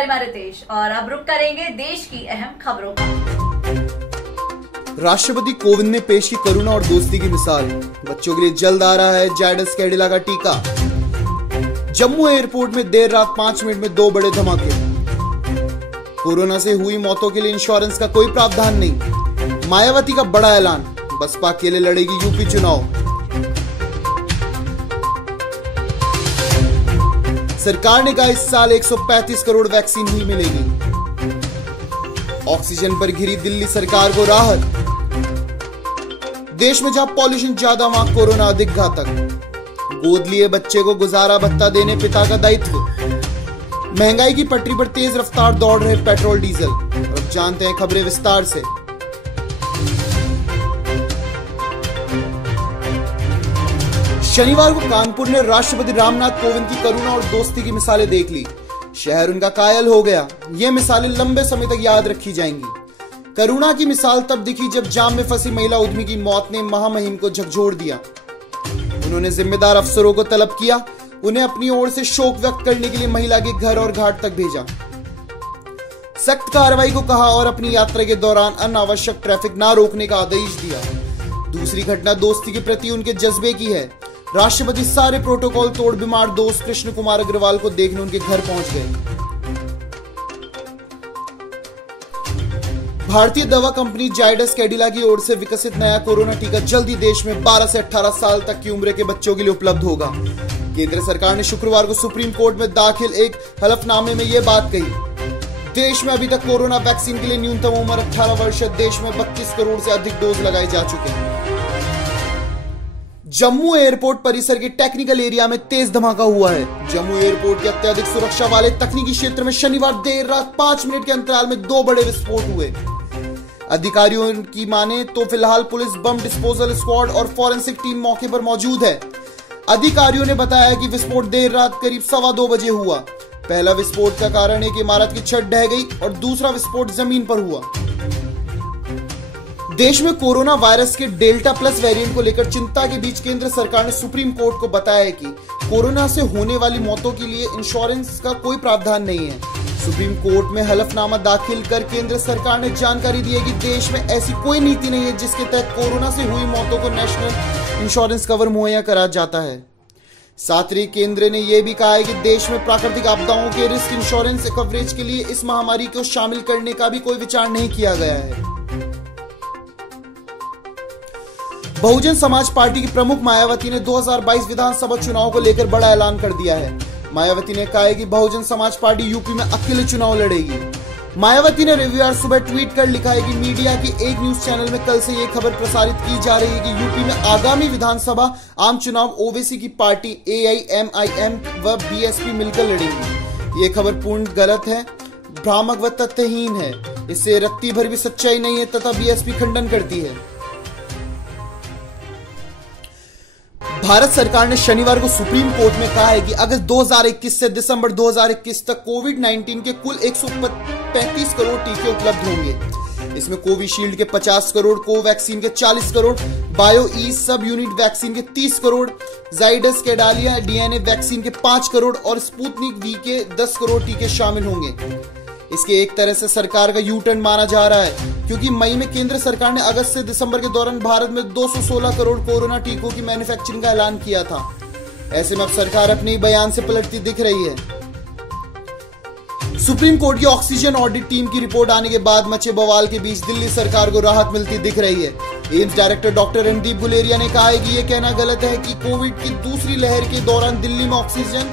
गरिमा रितेश और अब रुक करेंगे देश की अहम खबरों पर। राष्ट्रपति कोविंद ने पेश की करुणा और दोस्ती की मिसाल। बच्चों के लिए जल्द आ रहा है जायडस कैडिला का टीका। जम्मू एयरपोर्ट में देर रात 5 मिनट में 2 बड़े धमाके। कोरोना से हुई मौतों के लिए इंश्योरेंस का कोई प्रावधान नहीं। मायावती का बड़ा ऐलान, बसपा के लिए लड़ेगी यूपी चुनाव। सरकार ने कहा इस साल 135 करोड़ वैक्सीन ही मिलेगी। ऑक्सीजन पर घिरी दिल्ली सरकार को राहत। देश में जहां पॉल्यूशन ज्यादा वहां कोरोना अधिक घातक। गोद लिए बच्चे को गुजारा भत्ता देने पिता का दायित्व। महंगाई की पटरी पर तेज रफ्तार दौड़ रहे पेट्रोल डीजल। अब जानते हैं खबरें विस्तार से। शनिवार को कानपुर ने राष्ट्रपति रामनाथ कोविंद की करुणा और दोस्ती की मिसालें देख ली। शहर उनका कायल हो गया। ये मिसालें लंबे समय तक याद रखी जाएंगी। करुणा की मिसाल तब दिखी जब जाम में फंसी महिला उद्यमी की मौत ने महामहिम को झकझोर दिया। उन्होंने जिम्मेदार अफसरों को तलब किया, उन्हें अपनी ओर से शोक व्यक्त करने के लिए महिला के घर और घाट तक भेजा। सख्त कार्रवाई को कहा और अपनी यात्रा के दौरान अनावश्यक ट्रैफिक न रोकने का आदेश दिया। दूसरी घटना दोस्ती के प्रति उनके जज्बे की है। राष्ट्रपति सारे प्रोटोकॉल तोड़ बीमार दोस्त कृष्ण कुमार अग्रवाल को देखने उनके घर पहुंच गए। भारतीय दवा कंपनी जायडस कैडिला की ओर से विकसित नया कोरोना टीका जल्दी देश में 12 से 18 साल तक की उम्र के बच्चों के लिए उपलब्ध होगा। केंद्र सरकार ने शुक्रवार को सुप्रीम कोर्ट में दाखिल एक हलफनामे में यह बात कही। देश में अभी तक कोरोना वैक्सीन के लिए न्यूनतम उम्र 18 वर्ष है। देश में 32 करोड़ से अधिक डोज लगाए जा चुके हैं। जम्मू एयरपोर्ट परिसर के टेक्निकल एरिया में तेज धमाका हुआ है। जम्मू एयरपोर्ट के अत्यधिक सुरक्षा वाले तकनीकी क्षेत्र में शनिवार देर रात 5 मिनट के अंतराल में 2 बड़े विस्फोट हुए। अधिकारियों की माने तो फिलहाल पुलिस, बम डिस्पोजल स्क्वाड और फॉरेंसिक टीम मौके पर मौजूद है। अधिकारियों ने बताया कि विस्फोट देर रात करीब 2:15 बजे हुआ। पहला विस्फोट का कारण एक इमारत की छत ढह गई और दूसरा विस्फोट जमीन पर हुआ। देश में कोरोना वायरस के डेल्टा प्लस वेरिएंट को लेकर चिंता के बीच केंद्र सरकार ने सुप्रीम कोर्ट को बताया कि कोरोना से होने वाली मौतों के लिए इंश्योरेंस का कोई प्रावधान नहीं है। सुप्रीम कोर्ट में हलफनामा दाखिल कर केंद्र सरकार ने जानकारी दी है कि देश में ऐसी कोई नीति नहीं है जिसके तहत कोरोना से हुई मौतों को नेशनल इंश्योरेंस कवर मुहैया कराया जाता है। साथ ही केंद्र ने यह भी कहा है कि देश में प्राकृतिक आपदाओं के रिस्क इंश्योरेंस कवरेज के लिए इस महामारी को शामिल करने का भी कोई विचार नहीं किया गया है। बहुजन समाज पार्टी की प्रमुख मायावती ने 2022 विधानसभा चुनाव को लेकर बड़ा ऐलान कर दिया है। मायावती ने कहा है कि बहुजन समाज पार्टी यूपी में अकेले चुनाव लड़ेगी। मायावती ने रविवार सुबह ट्वीट कर लिखा है कि मीडिया के एक न्यूज चैनल में कल से यह खबर प्रसारित की जा रही है कि यूपी में आगामी विधानसभा आम चुनाव ओवैसी की पार्टी AIMIM व BSP मिलकर लड़ेंगी। ये खबर पूर्ण गलत है, भ्रामक व तथ्यहीन है। इससे रत्ती भर भी सच्चाई नहीं है तथा BSP खंडन करती है। भारत सरकार ने शनिवार को सुप्रीम कोर्ट में कहा है कि अगस्त 2021 से दिसंबर 2021 तक कोविड-19 के कुल 135 करोड़ टीके उपलब्ध होंगे। इसमें कोविशील्ड के 50 करोड़, कोवैक्सीन के 40 करोड़, बायो ई सब यूनिट वैक्सीन के 30 करोड़, जायडस कैडिला DNA वैक्सीन के 5 करोड़ और स्पुतनिक V के 10 करोड़ टीके शामिल होंगे। इसके एक तरह से सरकार का यू टर्न माना जा रहा है, क्योंकि मई में केंद्र सरकार ने अगस्त से दिसंबर के दौरान भारत में 216 करोड़ कोरोना टीकों की मैन्युफैक्चरिंग का ऐलान किया था। ऐसे में अब सरकार अपने बयान से पलटती दिख रही है। सुप्रीम कोर्ट की ऑक्सीजन ऑडिट टीम की रिपोर्ट आने के बाद मचे बवाल के बीच दिल्ली सरकार को राहत मिलती दिख रही है। AIIMS director doctor Randeep Guleria ने कहा है कि यह कहना गलत है कि कोविड की दूसरी लहर के दौरान दिल्ली में ऑक्सीजन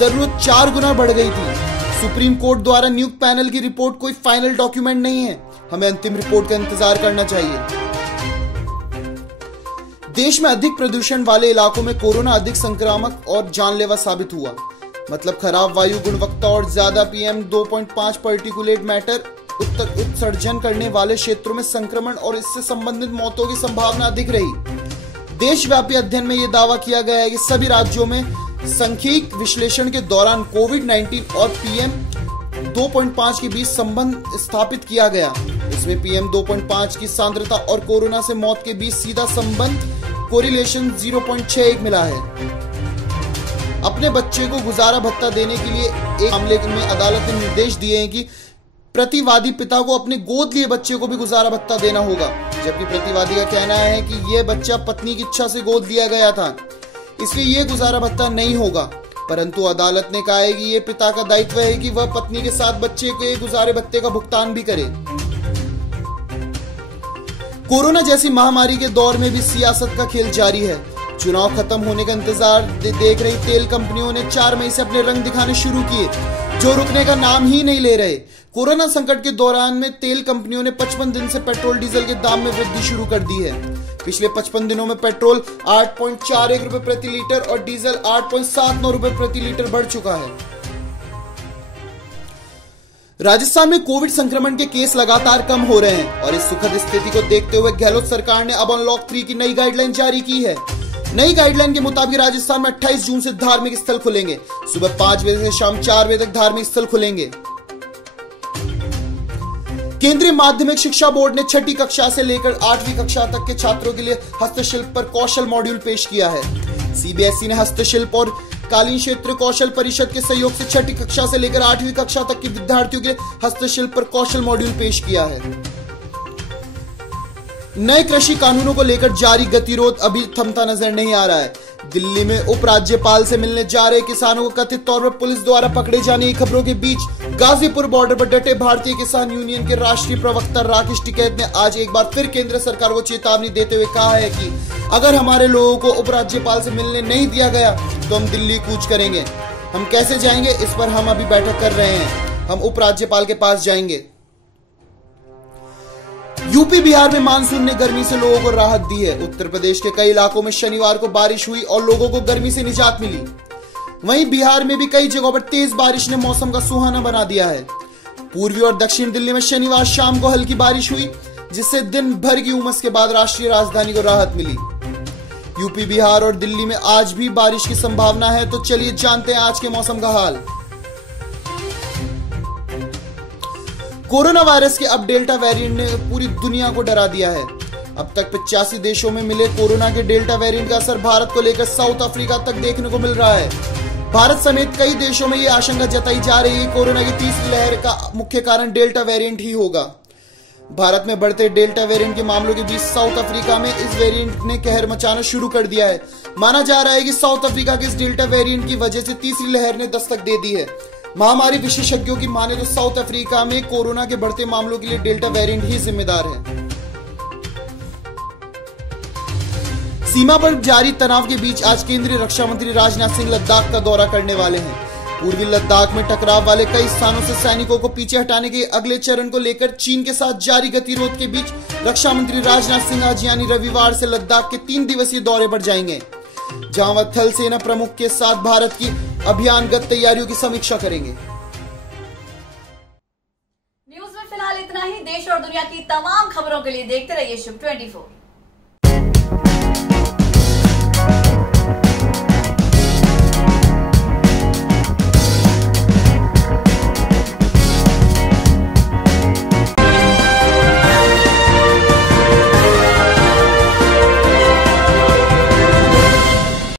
जरूरत 4 गुना बढ़ गई थी। सुप्रीम कोर्ट द्वारा नियुक्त पैनल की रिपोर्ट कोई फाइनल डॉक्यूमेंट नहीं है। हमें अंतिम रिपोर्ट का इंतजार करना चाहिए। देश में अधिक प्रदूषण वाले इलाकों में कोरोना अधिक संक्रामक और जानलेवा साबित हुआ। मतलब खराब वायु गुणवत्ता और ज्यादा PM 2.5 पार्टिकुलेट मैटर उत्सर्जन करने वाले क्षेत्रों में संक्रमण और इससे संबंधित मौतों की संभावना अधिक रही। देशव्यापी अध्ययन में यह दावा किया गया है कि सभी राज्यों में सांख्यिक विश्लेषण के दौरान कोविड-19 और PM 2.5 के बीच संबंध स्थापित किया गया। इसमें PM 2.5 की सांद्रता और कोरोना से मौत के बीच सीधा संबंध कोरिलेशन 0.61 मिला है। अपने बच्चे को गुजारा भत्ता देने के लिए एक मामले में अदालत ने निर्देश दिए हैं कि प्रतिवादी पिता को अपने गोद लिए बच्चे को भी गुजारा भत्ता देना होगा, जबकि प्रतिवादी का कहना है कि यह बच्चा पत्नी की इच्छा से गोद लिया गया था, इसलिए यह गुजारा भत्ता नहीं होगा। परंतु अदालत ने कहा है कि यह पिता का दायित्व है कि वह पत्नी के साथ बच्चे के गुजारे भत्ते का भुगतान भी करे। कोरोना जैसी महामारी के दौर में भी सियासत का खेल जारी है। चुनाव खत्म होने का इंतजार देख रही तेल कंपनियों ने 4 मई से अपने रंग दिखाने शुरू किए, जो रुकने का नाम ही नहीं ले रहे। कोरोना संकट के दौरान में तेल कंपनियों ने 55 दिन से पेट्रोल डीजल के दाम में वृद्धि शुरू कर दी है। पिछले 55 दिनों में पेट्रोल 8.41 रुपए प्रति लीटर और डीजल 8.79 रुपए प्रति लीटर बढ़ चुका है। राजस्थान में कोविड संक्रमण के केस लगातार कम हो रहे हैं और इस सुखद स्थिति को देखते हुए गहलोत सरकार ने अब अनलॉक 3 की नई गाइडलाइन जारी की है। नई गाइडलाइन के मुताबिक राजस्थान में 28 जून से धार्मिक स्थल खुलेंगे। सुबह 5 बजे से शाम 4 बजे तक धार्मिक स्थल खुलेंगे। केंद्रीय माध्यमिक शिक्षा बोर्ड ने 6ठी कक्षा से लेकर 8वीं कक्षा तक के छात्रों के लिए हस्तशिल्प पर कौशल मॉड्यूल पेश किया है। सीबीएसई ने हस्तशिल्प और कालीन क्षेत्र कौशल परिषद के सहयोग से 6ठी कक्षा से लेकर 8वीं कक्षा तक के विद्यार्थियों के लिए हस्तशिल्प पर कौशल मॉड्यूल पेश किया है। नए कृषि कानूनों को लेकर जारी गतिरोध अभी थमता नजर नहीं आ रहा है। दिल्ली में उपराज्यपाल से मिलने जा रहे किसानों को कथित तौर पर पुलिस द्वारा पकड़े जाने की खबरों के बीच गाजीपुर बॉर्डर पर डटे भारतीय किसान यूनियन के राष्ट्रीय प्रवक्ता राकेश टिकैत ने आज एक बार फिर केंद्र सरकार को चेतावनी देते हुए कहा है कि अगर हमारे लोगों को उपराज्यपाल से मिलने नहीं दिया गया तो हम दिल्ली कूच करेंगे। हम कैसे जाएंगे, इस पर हम अभी बैठक कर रहे हैं। हम उपराज्यपाल के पास जाएंगे। यूपी बिहार में मानसून ने गर्मी से लोगों को राहत दी है। उत्तर प्रदेश के कई इलाकों में शनिवार को बारिश हुई और लोगों को गर्मी से निजात मिली। वहीं बिहार में भी कई जगहों पर तेज बारिश ने मौसम का सुहाना बना दिया है। पूर्वी और दक्षिण दिल्ली में शनिवार शाम को हल्की बारिश हुई, जिससे दिन भर की उमस के बाद राष्ट्रीय राजधानी को राहत मिली। यूपी बिहार और दिल्ली में आज भी बारिश की संभावना है, तो चलिए जानते हैं आज के मौसम का हाल। कोरोना वायरस के अब डेल्टा वेरिएंट ने पूरी दुनिया को डरा दिया है। अब तक 85 देशों में मिले कोरोना के डेल्टा वेरिएंट का असर भारत को लेकर साउथ अफ्रीका तक देखने को मिल रहा है। भारत समेत कई देशों में यह आशंका जताई जा रही है कि कोरोना की तीसरी लहर का मुख्य कारण डेल्टा वेरिएंट ही होगा। भारत में बढ़ते डेल्टा वेरिएंट के मामलों के बीच साउथ अफ्रीका में इस वेरिएंट ने कहर मचाना शुरू कर दिया है। माना जा रहा है कि साउथ अफ्रीका के इस डेल्टा वेरिएंट की वजह से तीसरी लहर ने दस्तक दे दी है। महामारी विशेषज्ञों की माने तो साउथ अफ्रीका में कोरोना के बढ़ते मामलों के लिए डेल्टा वेरिएंट ही जिम्मेदार है। सीमा पर जारी तनाव के बीच आज केंद्रीय रक्षा मंत्री राजनाथ सिंह लद्दाख का दौरा करने वाले हैं। पूर्वी लद्दाख में टकराव वाले कई स्थानों से सैनिकों को पीछे हटाने के अगले चरण को लेकर चीन के साथ जारी गतिरोध के बीच रक्षा मंत्री राजनाथ सिंह आज यानी रविवार से लद्दाख के 3 दिवसीय दौरे पर जाएंगे, जहां वह थल सेना प्रमुख के साथ भारत की अभियानगत तैयारियों की समीक्षा करेंगे। न्यूज में फिलहाल इतना ही। देश और दुनिया की तमाम खबरों के लिए देखते रहिए शुभ 24।